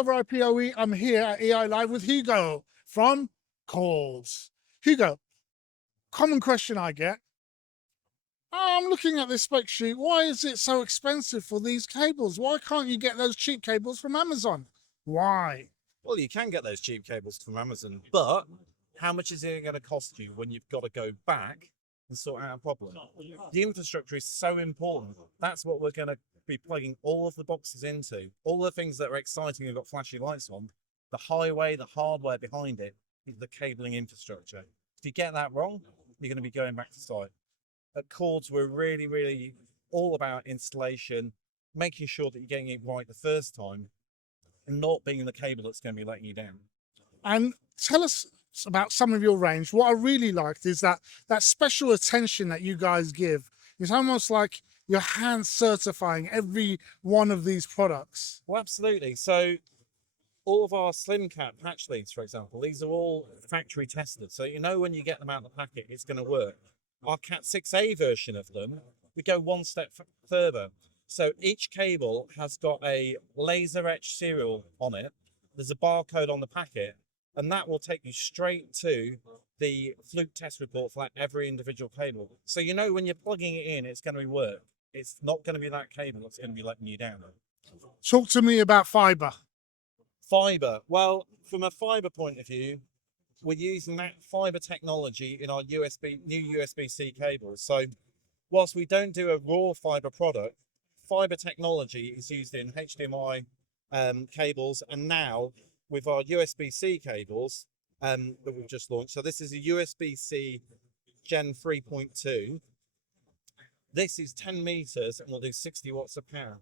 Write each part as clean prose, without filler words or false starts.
over IPOE. I'm here at EI Live with Hugo from Kordz. Hugo, common question I get. I'm looking at this spec sheet. Why is it so expensive for these cables? Why can't you get those cheap cables from Amazon? Why? Well, you can get those cheap cables from Amazon, but how much is it going to cost you when you've got to go back and sort out a problem? The infrastructure is so important. That's what we're going to be plugging all of the boxes into. All the things that are exciting and got flashy lights on, the highway, the hardware behind it is the cabling infrastructure. If you get that wrong, you're going to be going back to site. At Kordz, we're really all about installation, making sure that you're getting it right the first time, and not being the cable that's going to be letting you down. And tell us about some of your range. What I really liked is that special attention that you guys give. It's almost like you're hand certifying every one of these products. Well, absolutely. So all of our SlimCat patch leads, for example, these are all factory tested. So you know when you get them out of the packet, it's going to work. Our Cat6A version of them, we go one step further. So each cable has got a laser etched serial on it. There's a barcode on the packet, and that will take you straight to the fluke test report for every individual cable. So you know when you're plugging it in, it's going to work. It's not going to be that cable that's going to be letting you down. Talk to me about fiber. Fiber. Well, from a fiber point of view, we're using that fiber technology in our new USB-C cables. So whilst we don't do a raw fiber product, fiber technology is used in HDMI cables, and now with our USB-C cables that we've just launched. So this is a USB-C Gen 3.2. This is 10 meters and will do 60 watts of power.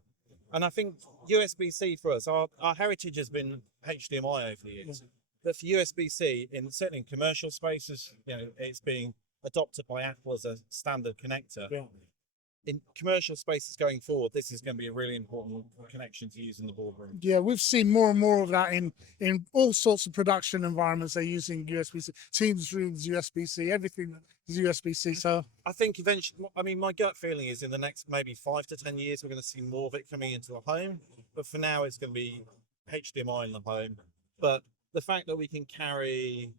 And I think USB-C for us, our heritage has been HDMI over the years. But for USB-C, certainly in commercial spaces, it's being adopted by Apple as a standard connector. Yeah. In commercial spaces going forward, this is going to be a really important connection to use in the boardroom. Yeah, we've seen more and more of that in all sorts of production environments. They're using USB-C, Teams rooms, USB-C, everything is USB-C. So I think eventually, my gut feeling is in the next maybe 5 to 10 years, we're going to see more of it coming into the home. But for now, it's going to be HDMI in the home. But the fact that we can carry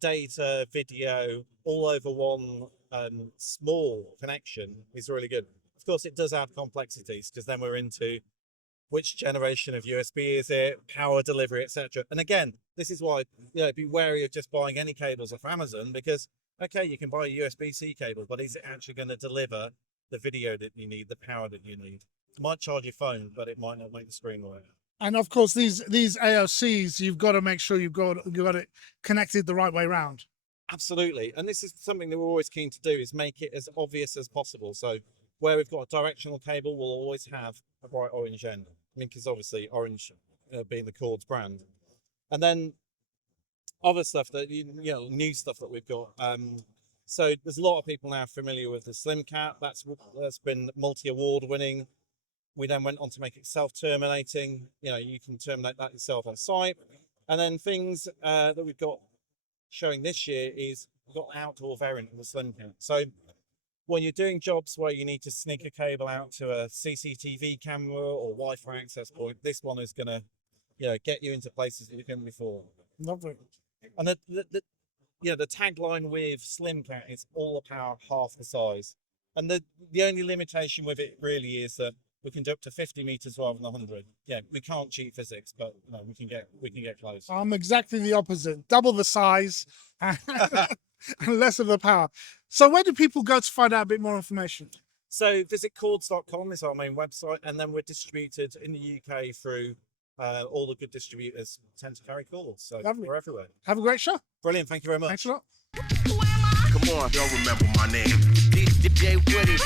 data, video all over one small connection is really good. Of course, it does add complexities because then we're into which generation of USB is it, power delivery, etc. And again, this is why be wary of just buying any cables off Amazon, because okay, you can buy a USB-C cable, but is it actually going to deliver the video that you need, the power that you need? It might charge your phone, but it might not make the screen work. And of course, these AOCs, you've got to make sure you've got it connected the right way around. Absolutely. And this is something that we're always keen to do, is make it as obvious as possible. So where we've got a directional cable, we'll always have a bright orange end. Because obviously orange being the Kordz brand. And then other stuff that, new stuff that we've got. So there's a lot of people now familiar with the SlimCat. That's been multi-award winning. We then went on to make it self-terminating. You can terminate that yourself on site. And then things that we've got showing this year is we've got an outdoor variant of the SlimCat. So when you're doing jobs where you need to sneak a cable out to a CCTV camera or Wi-Fi access point, this one is going to, get you into places that you couldn't before. Lovely. And the tagline with SlimCat is all the power, half the size. And the only limitation with it really is that we can do up to 50 meters rather than 100. Yeah, we can't cheat physics, but we can get close. I'm exactly the opposite. Double the size and less of the power. So where do people go to find out a bit more information? So visit Kordz.com is our main website, and then we're distributed in the UK through all the good distributors tend to carry Kordz. So Lovely. We're everywhere. Have a great show. Brilliant. Thank you very much. Thanks a lot. Come on, y'all remember my name. DJ Woody.